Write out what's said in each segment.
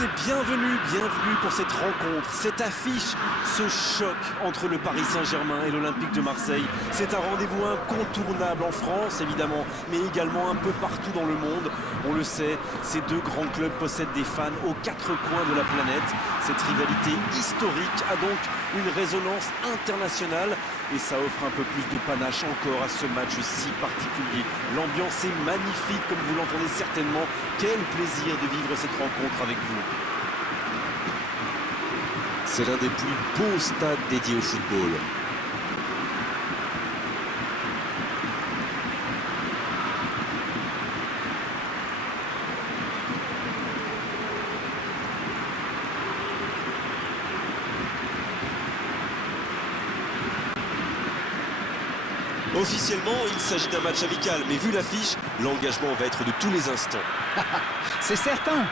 et bienvenue pour cette rencontre, cette affiche, ce choc entre le Paris Saint-Germain et l'Olympique de Marseille. C'est un rendez-vous incontournable en France évidemment, mais également un peu partout dans le monde. On le sait, ces deux grands clubs possèdent des fans aux quatre coins de la planète. Cette rivalité historique a donc une résonance internationale et ça offre un peu plus de panache encore à ce match si particulier. L'ambiance est magnifique comme vous l'entendez certainement. Quel plaisir de vivre cette rencontre avec vous. C'est l'un des plus beaux stades dédiés au football. Officiellement, il s'agit d'un match amical, mais vu l'affiche, l'engagement va être de tous les instants. C'est certain.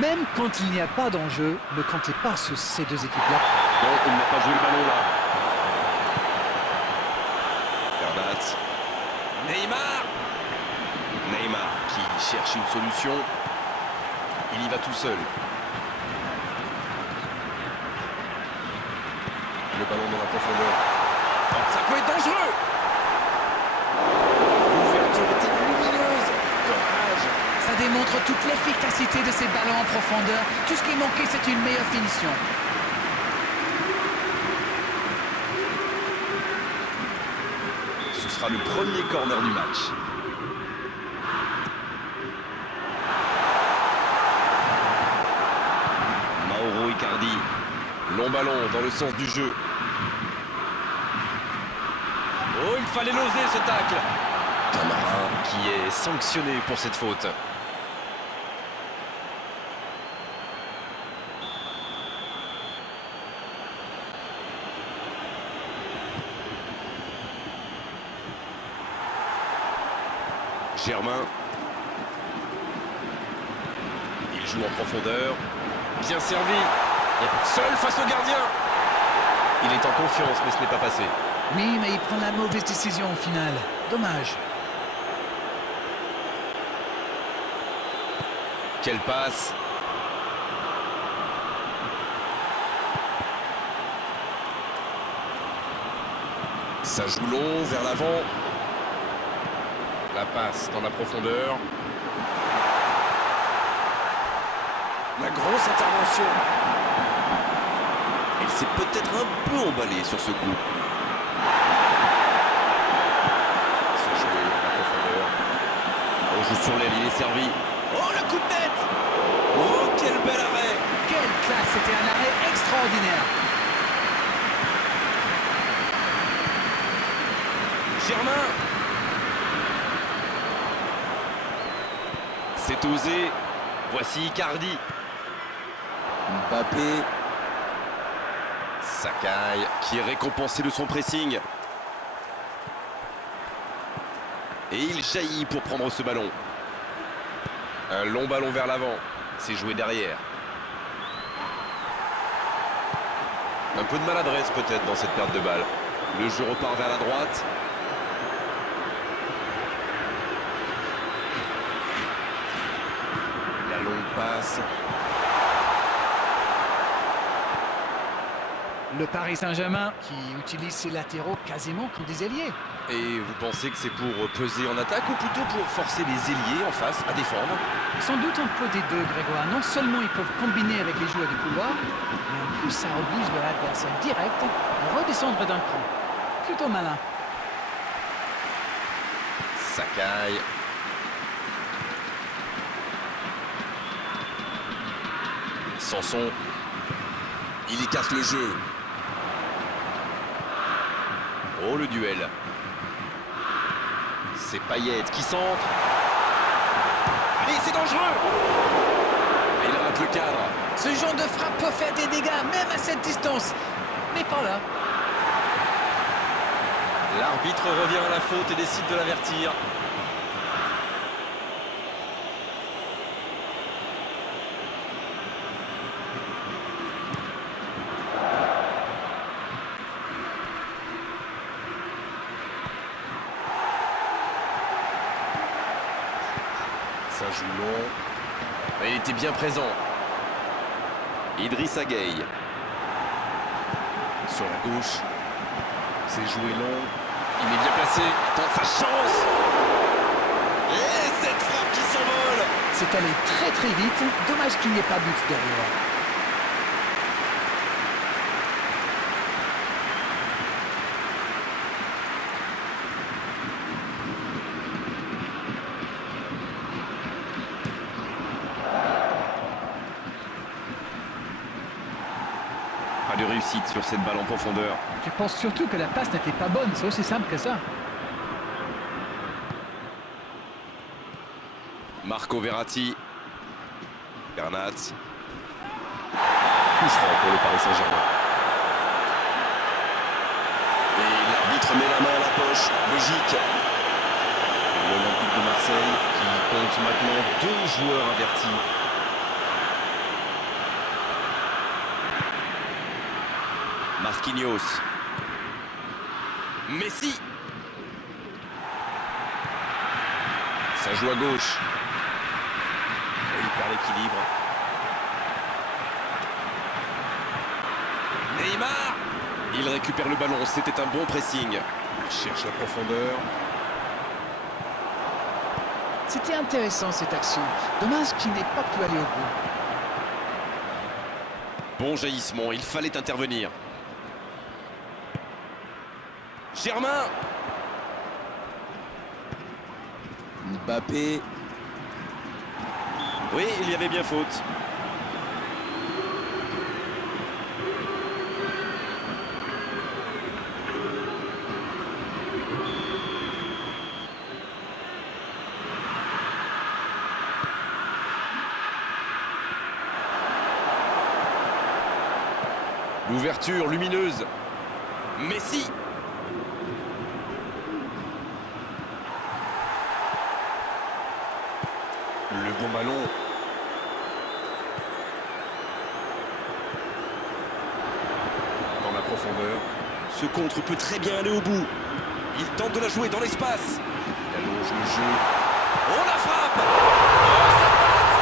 Même quand il n'y a pas d'enjeu, ne comptez pas sur ces deux équipes-là. Non, il n'a pas joué le ballon là. Bernat. Neymar qui cherche une solution. Il y va tout seul. Le ballon dans la profondeur. Oh, ça peut être dangereux. L'ouverture était lumineuse. Dommage. Ça démontre toute l'efficacité de ces ballons en profondeur. Tout ce qui manquait, c'est une meilleure finition. Ce sera le premier corner du match. Mauro Icardi. Long ballon dans le sens du jeu. Oh, il fallait l'oser ce tacle. Camara qui est sanctionné pour cette faute. Germain. Il joue en profondeur. Bien servi. Seul face au gardien. Il est en confiance, mais ce n'est pas passé. Oui, mais il prend la mauvaise décision au final. Dommage. Quelle passe. Ça joue long vers l'avant. La passe dans la profondeur. La grosse intervention. Il s'est peut-être un peu emballé sur ce coup. C'est joué dans la profondeur. On joue sur l'aile, il est servi. Oh, le coup de tête. Oh, quel bel arrêt. Quelle classe, c'était un arrêt extraordinaire. Germain. C'est osé. Voici Icardi. Mbappé. Sakai qui est récompensé de son pressing. Et il jaillit pour prendre ce ballon. Un long ballon vers l'avant. C'est joué derrière. Un peu de maladresse peut-être dans cette perte de balle. Le jeu repart vers la droite. La longue passe. Le Paris Saint-Germain qui utilise ses latéraux quasiment comme des ailiers. Et vous pensez que c'est pour peser en attaque ou plutôt pour forcer les ailiers en face à défendre? Sans doute un peu des deux, Grégoire. Non seulement ils peuvent combiner avec les joueurs du couloir, mais en plus ça oblige leur adversaire direct à redescendre d'un cran. Plutôt malin. Sakai. Sanson. Il écarte le jeu. Oh, le duel. C'est Payet qui centre. Et c'est dangereux. Et il rate le cadre. Ce genre de frappe peut faire des dégâts, même à cette distance. Mais pas là. L'arbitre revient à la faute et décide de l'avertir. Ça joue long. Mais il était bien présent. Idrissa Gueye. Sur la gauche. C'est joué long. Il est bien placé. Il tente sa chance. Et cette frappe qui s'envole. C'est allé très très vite. Dommage qu'il n'y ait pas but derrière. Pas de réussite sur cette balle en profondeur. Je pense surtout que la passe n'était pas bonne. C'est aussi simple que ça. Marco Verratti. Bernat. Coup franc pour le Paris Saint-Germain. Et l'arbitre met la main à la poche. Logique. L'Olympique de Marseille qui compte maintenant 2 joueurs avertis. Marquinhos. Messi. Ça joue à gauche. Et il perd l'équilibre. Neymar. Il récupère le ballon, c'était un bon pressing. Il cherche la profondeur. C'était intéressant cette action. Dommage qu'il n'ait pas pu aller au bout. Bon jaillissement, il fallait intervenir. Germain. Mbappé. Oui, il y avait bien faute. L'ouverture lumineuse. Messi. Le bon ballon. Dans la profondeur. Ce contre peut très bien aller au bout. Il tente de la jouer dans l'espace. Il allonge le jeu. Oh la frappe! Oh, ça passe!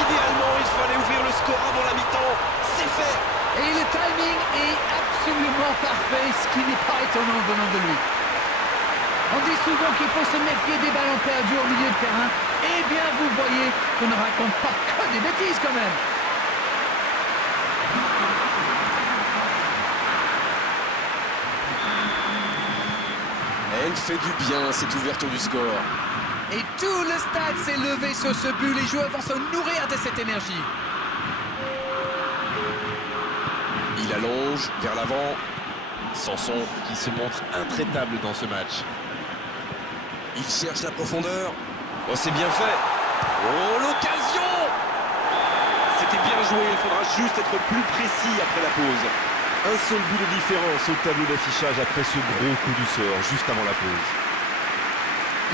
Idéalement, il fallait ouvrir le score avant la mi-temps. C'est fait! Et le timing est absolument parfait, ce qui n'est pas étonnant venant de lui. On dit souvent qu'il faut se méfier des ballons perdus au milieu de terrain. Eh bien, vous voyez qu'on ne raconte pas que des bêtises quand même. Elle fait du bien, cette ouverture du score. Et tout le stade s'est levé sur ce but. Les joueurs vont se nourrir de cette énergie. Il allonge vers l'avant. Sanson qui se montre intraitable dans ce match. Il cherche la profondeur. Oh, c'est bien fait! Oh, l'occasion! C'était bien joué, il faudra juste être plus précis après la pause. Un seul but de différence au tableau d'affichage après ce gros coup du sort, juste avant la pause.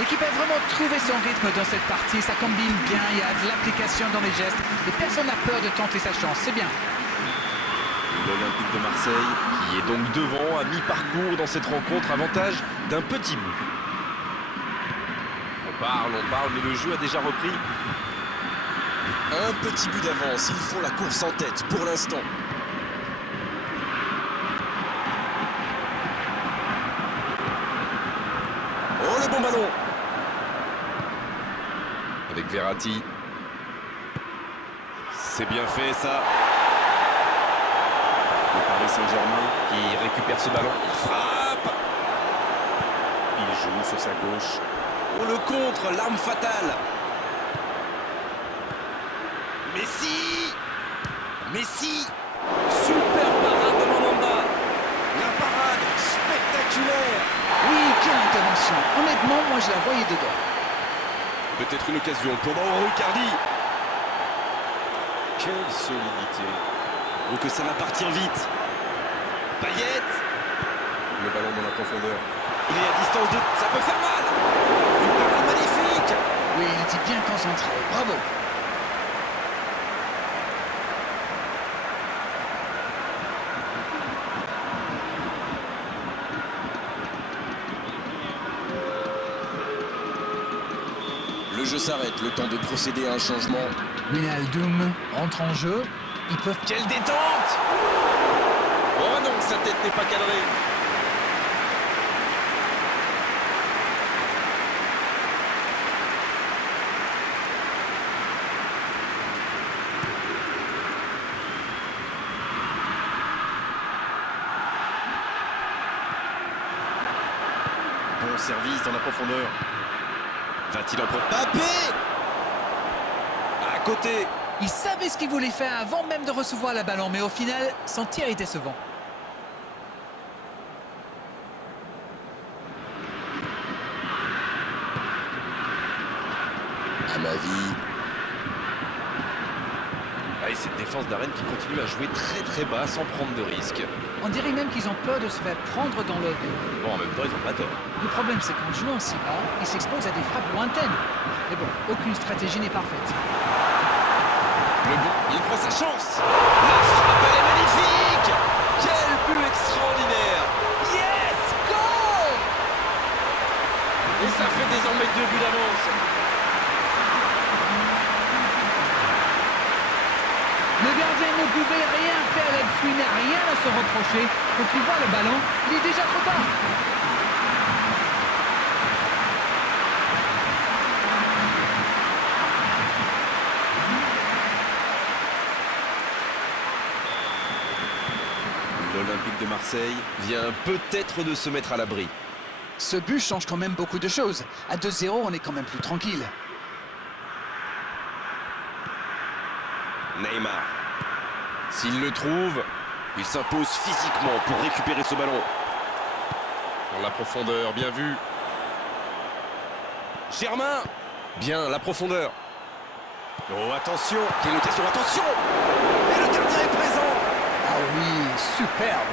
L'équipe a vraiment trouvé son rythme dans cette partie. Ça combine bien, il y a de l'application dans les gestes. Et personne n'a peur de tenter sa chance, c'est bien. L'Olympique de Marseille, qui est donc devant à mi-parcours dans cette rencontre, avantage d'un petit but. On parle, mais le jeu a déjà repris. Un petit but d'avance, ils font la course en tête pour l'instant. Oh, le bon ballon! Avec Verratti. C'est bien fait, ça. Le Paris Saint-Germain Qui récupère ce ballon. il frappe. Il joue sur sa gauche. Oh, le contre, l'arme fatale. Messi. Messi. Super parade de Mandanda. La parade spectaculaire. Oui, quelle intervention. Honnêtement, moi je la voyais dedans. Peut-être une occasion pour Mauro Icardi. Quelle solidité. Oh, que ça va partir vite. Payet. Le ballon dans la profondeur. Il est à distance de... Ça peut faire mal. Une parade magnifique. Oui, il était bien concentré. Bravo. Le jeu s'arrête, le temps de procéder à un changement. Wijnaldum entre en jeu. Ils peuvent... Quelle détente! Oh non, sa tête n'est pas cadrée. Bon service dans la profondeur. Va-t-il en prendre Mbappé? À côté. Il savait ce qu'il voulait faire avant même de recevoir la ballon, mais au final, son tir est décevant. À ma vie. Ah, et cette défense d'Arène qui continue à jouer très bas sans prendre de risques. On dirait même qu'ils ont peur de se faire prendre dans le dos. Bon, en même temps, ils n'ont pas tort. Le problème, c'est qu'en jouant si bas, ils s'exposent à des frappes lointaines. Mais bon, aucune stratégie n'est parfaite. Le bon, il prend sa chance. La frappe, elle est magnifique. Quel but extraordinaire. Yes! Goal! Et ça fait désormais 2 buts d'avance. Le gardien ne pouvait rien faire là-dessus, il n'a rien à se reprocher. Quand il voit le ballon, il est déjà trop tard. L'Olympique de Marseille Vient peut-être de se mettre à l'abri. Ce but change quand même beaucoup de choses. À 2-0, on est quand même plus tranquille. Neymar. S'il le trouve, il s'impose physiquement pour récupérer ce ballon. Dans la profondeur, bien vu. Germain. Bien, la profondeur. Oh, attention! Quelle occasion, attention! Et le gardien est présent! Ah oui, superbe.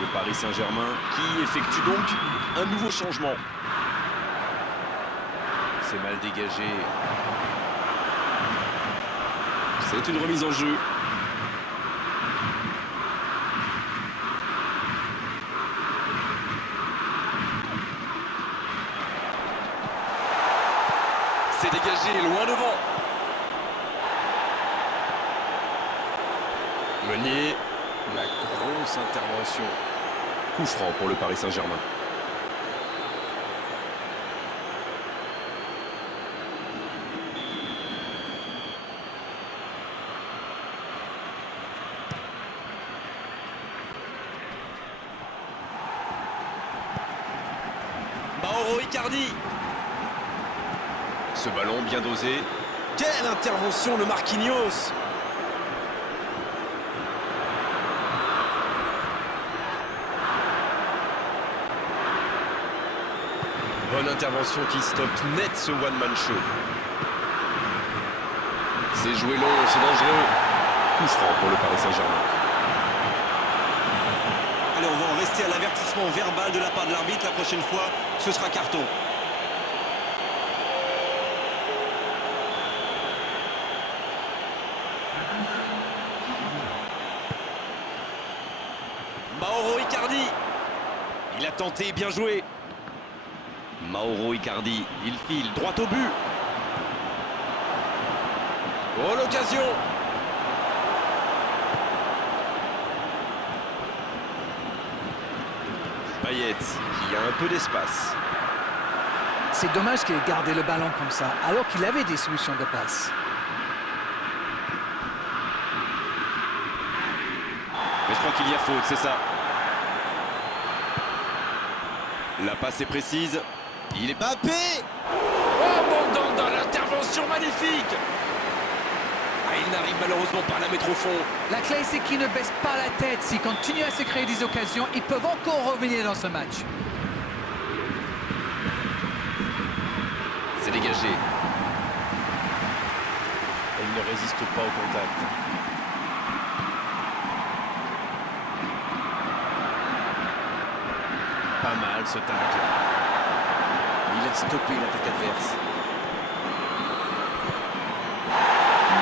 Le Paris Saint-Germain qui effectue donc un nouveau changement. C'est mal dégagé. C'est une remise en jeu. C'est dégagé, loin devant. Meunier. La grosse intervention. Coup franc pour le Paris Saint-Germain. Mauro Icardi. Ce ballon bien dosé. Quelle intervention, le Marquinhos! Bonne intervention qui stoppe net ce one-man show. C'est joué long, c'est dangereux. Coup franc pour le Paris Saint-Germain. Allez, on va en rester à l'avertissement verbal de la part de l'arbitre. La prochaine fois, ce sera carton. Mauro Icardi. Il a tenté, bien joué. Mauro Icardi, il file droit au but. Oh, l'occasion. Payet, qui a un peu d'espace. C'est dommage qu'il ait gardé le ballon comme ça, alors qu'il avait des solutions de passe. Mais je crois qu'il y a faute, c'est ça. La passe est précise. Il est Mbappé. Oh, Mandanda, l'intervention magnifique. Ah, il n'arrive malheureusement pas à la mettre au fond. La clé, c'est qu'ils ne baissent pas la tête. S'ils continuent à se créer des occasions, ils peuvent encore revenir dans ce match. C'est dégagé. Il ne résiste pas au contact. Pas mal ce tacle. Il a stoppé l'attaque adverse.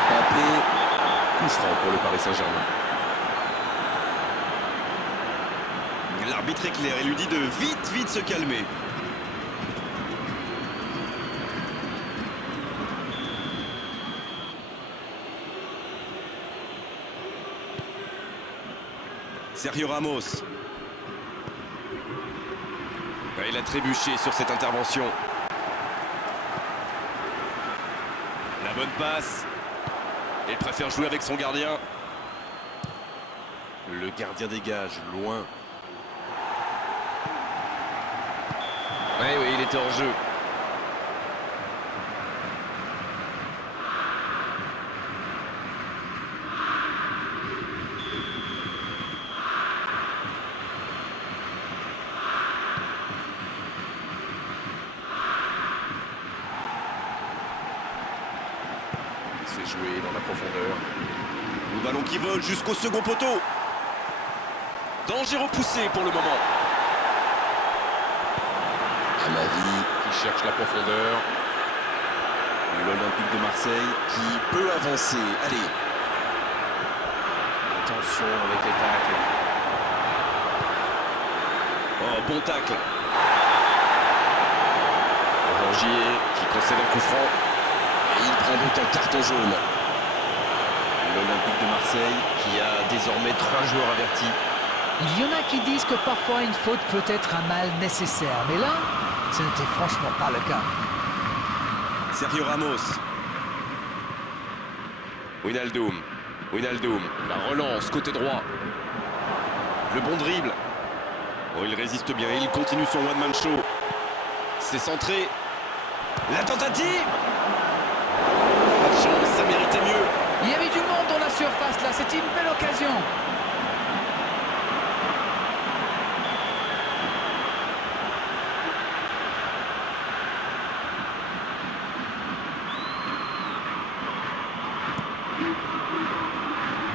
Mbappé. Coup franc pour le Paris Saint-Germain. L'arbitre est clair et lui dit de vite se calmer. Sergio Ramos. Il a trébuché sur cette intervention. La bonne passe. Il préfère jouer avec son gardien. Le gardien dégage, loin. Oui, il était hors jeu. C'est joué dans la profondeur. Le ballon qui vole jusqu'au second poteau. Danger repoussé pour le moment. Amavi qui cherche la profondeur. L'Olympique de Marseille qui peut avancer. Allez. Attention avec les tacles. Oh, bon tacle. Orangier qui concède un coup franc. Et il prend donc un carton jaune. L'Olympique de Marseille qui a désormais 3 joueurs avertis. Il y en a qui disent que parfois une faute peut être un mal nécessaire, mais là, ce n'était franchement pas le cas. Sergio Ramos. Wijnaldum. La relance côté droit. Le bon dribble. Oh, il résiste bien, il continue son one-man show. C'est centré. La tentative. Pas de chance, ça méritait mieux. Il y avait du monde dans la surface là, c'était une belle occasion.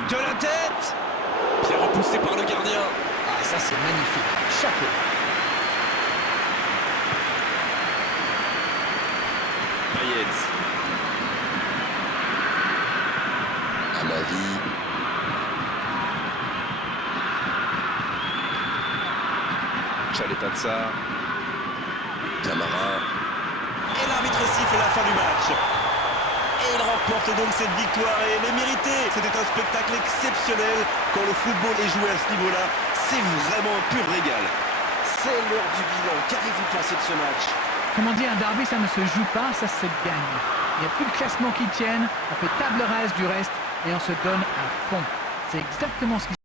De la tête. Bien repoussé par le gardien. Ah, ça c'est magnifique, chapeau. Payet. Amavi. Chaletazza. Camara. Et l'arbitre siffle la fin du match. Et il remporte donc cette victoire et elle est méritée. C'était un spectacle exceptionnel. Quand le football est joué à ce niveau-là, c'est vraiment un pur régal. C'est l'heure du bilan. Qu'avez-vous pensé de ce match? Comme on dit, un derby, ça ne se joue pas, ça se gagne. Il n'y a plus de classement qui tienne, on fait table rase du reste et on se donne à fond. C'est exactement ce qui